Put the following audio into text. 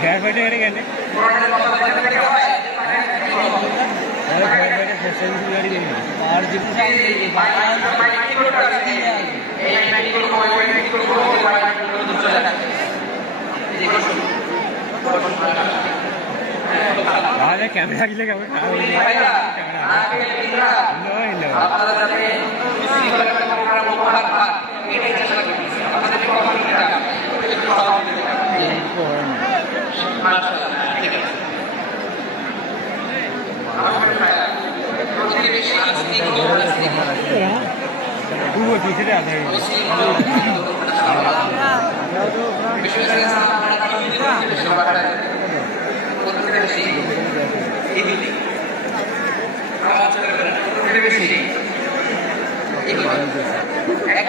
Fair ফাইটে হেরে গেলে। আর তাহলে ক্যামেরা কেমন ক্যামেরা আপনারা যাতে উপহার পান এটাই চেষ্টা করবেন আপনাদের প্রতিবেশী আস্তিক ও নাস্তিক দুটো পিছিয়ে আছে প্রতিবেশী এক